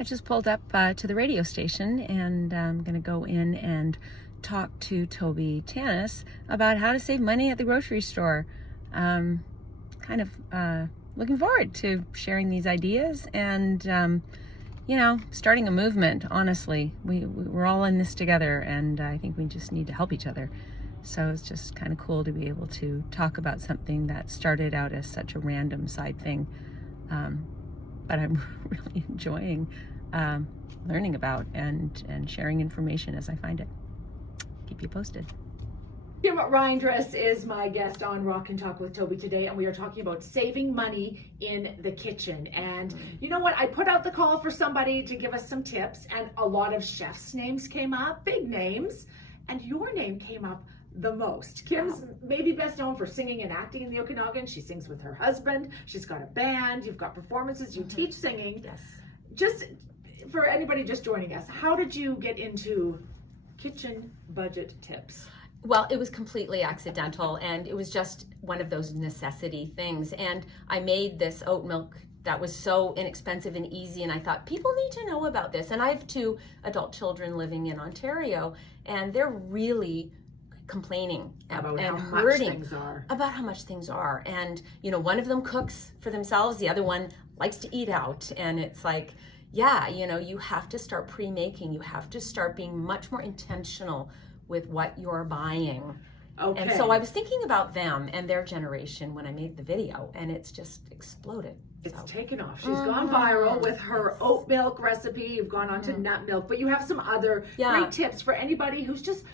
I just pulled up to the radio station, and I'm going to go in and talk to Toby Tanas about how to save money at the grocery store. Kind of looking forward to sharing these ideas and, starting a movement, honestly. We're all in this together, and I think we just need to help each other. So it's just kind of cool to be able to talk about something that started out as such a random side thing. But I'm really enjoying learning about and sharing information as I find it. Keep you posted. Kim Reindress is my guest on Rock and Talk with Toby today, and we are talking about saving money in the kitchen. And you know what? I put out the call for somebody to give us some tips, and a lot of chefs' names came up, big names, and your name came up the most. Kim's maybe best known for singing and acting in the Okanagan. She sings with her husband. She's got a band. You've got performances. You teach singing. Yes. Just for anybody just joining us, how did you get into kitchen budget tips? Well, it was completely accidental, and it was just one of those necessity things. And I made this oat milk that was so inexpensive and easy, and I thought people need to know about this. And I have 2 adult children living in Ontario, and they're really complaining About and how much hurting things are. about how much things are. And one of them cooks for themselves, the other one likes to eat out, and it's like, yeah, you have to start pre-making. You have to start being much more intentional with what you're buying. Okay. And so I was thinking about them and their generation when I made the video, and it's just exploded. It's taken off. She's gone viral with her oat milk recipe. You've gone on to nut milk, but you have some other great tips for anybody who's just,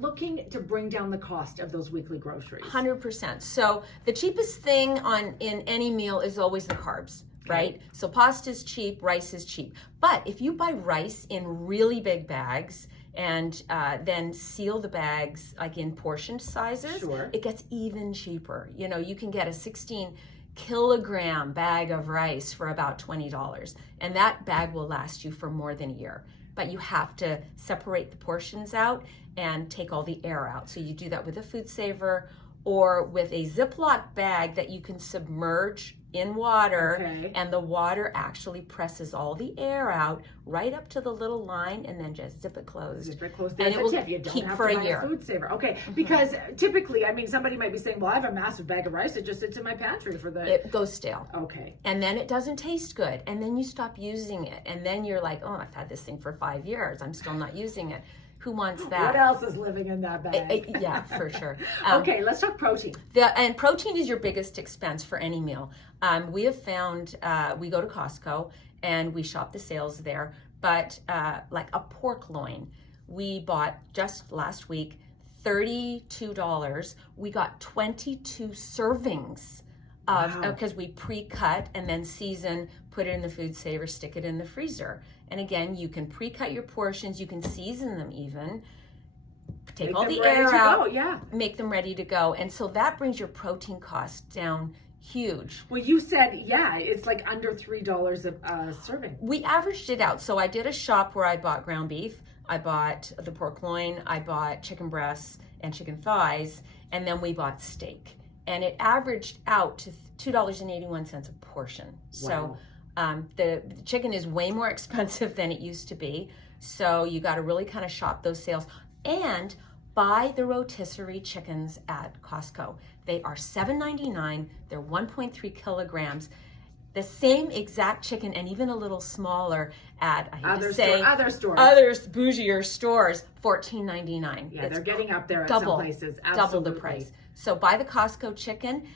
looking to bring down the cost of those weekly groceries. 100%. So the cheapest thing in any meal is always the carbs, right? So pasta is cheap, rice is cheap. But if you buy rice in really big bags and then seal the bags like in portion sizes, it gets even cheaper. You can get a 16-kilogram bag of rice for about $20, and that bag will last you for more than a year. But you have to separate the portions out and take all the air out. So you do that with a food saver or with a Ziploc bag that you can submerge in water, and the water actually presses all the air out right up to the little line, and then just zip it closed. Zip it closed. And it will you don't keep have for to a buy year. A food saver. Okay, because typically, somebody might be saying, well, I have a massive bag of rice. It just sits in my pantry for the... It goes stale. Okay. And then it doesn't taste good. And then you stop using it. And then you're like, oh, I've had this thing for 5 years. I'm still not using it. Who wants that? What else is living in that bag? Yeah, for sure. Okay, let's talk protein. And protein is your biggest expense for any meal. We have found, we go to Costco and we shop the sales there, but like a pork loin, we bought just last week, $32. We got 22 servings of, because we pre-cut and then season, put it in the food saver, stick it in the freezer. And again, you can pre-cut your portions, you can season them even, take all the air out, make them ready to go. And so that brings your protein cost down huge. Well, you said, it's like under $3 a serving. We averaged it out. So I did a shop where I bought ground beef, I bought the pork loin, I bought chicken breasts and chicken thighs, and then we bought steak. And it averaged out to $2.81 a portion. Wow. So the chicken is way more expensive than it used to be. So you got to really kind of shop those sales and buy the rotisserie chickens at Costco. They are $7.99. They're 1.3 kilograms. The same exact chicken and even a little smaller at other bougier stores, $14.99. Yeah, they're getting up there at some places. Absolutely. Double the price. So buy the Costco chicken,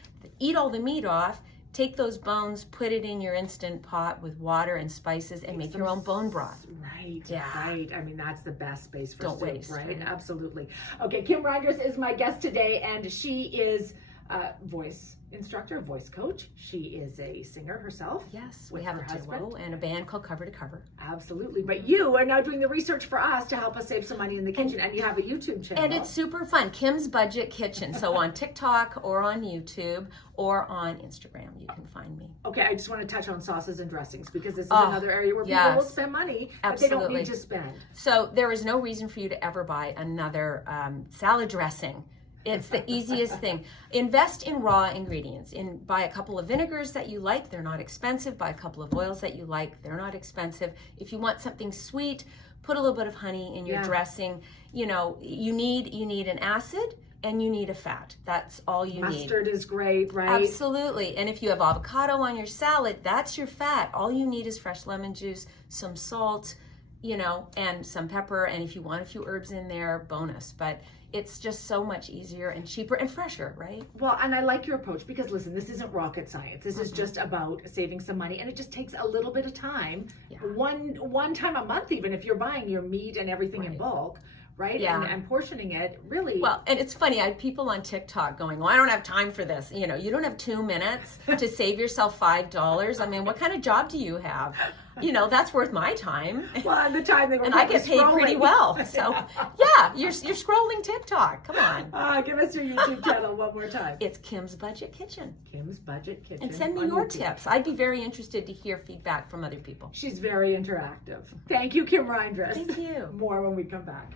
eat all the meat off, take those bones, put it in your Instant Pot with water and spices, and make your own bone broth. Right, yeah. Right. That's the best space for Don't soup, waste, right? Absolutely. Okay, Kim Reindress is my guest today, and she is a voice instructor, voice coach. She is a singer herself. Yes, we have a duo and a band called Cover to Cover. Absolutely. But you are now doing the research for us to help us save some money in the kitchen, and you have a YouTube channel. And it's super fun, Kim's Budget Kitchen. So on TikTok or on YouTube or on Instagram, you can find me. Okay, I just want to touch on sauces and dressings because this is another area where people will spend money that they don't need to spend. So there is no reason for you to ever buy another salad dressing. It's the easiest thing. Invest in raw ingredients. Buy a couple of vinegars that you like, they're not expensive. Buy a couple of oils that you like, they're not expensive. If you want something sweet, put a little bit of honey in your dressing. You know, you need an acid and you need a fat. That's all you need. Mustard is great, right? Absolutely. And if you have avocado on your salad, that's your fat. All you need is fresh lemon juice, some salt, you know, and some pepper. And if you want a few herbs in there, bonus. But it's just so much easier and cheaper and fresher, right? Well, and I like your approach because listen, this isn't rocket science. This is just about saving some money, and it just takes a little bit of time. Yeah. One time a month, even if you're buying your meat and everything in bulk, right? Yeah. And portioning it really. Well, and it's funny, I have people on TikTok going, well, I don't have time for this. You know, you don't have 2 minutes to save yourself $5. I mean, what kind of job do you have? You know, that's worth my time. Well, at the time they were and I get paid pretty well. So, yeah, you're scrolling TikTok. Come on. Give us your YouTube channel one more time. It's Kim's Budget Kitchen. Kim's Budget Kitchen. And send me your tips. I'd be very interested to hear feedback from other people. She's very interactive. Thank you, Kim Reindress. Thank you. More when we come back.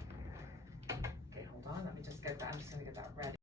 Okay, hold on. Let me just get that. I'm just going to get that ready.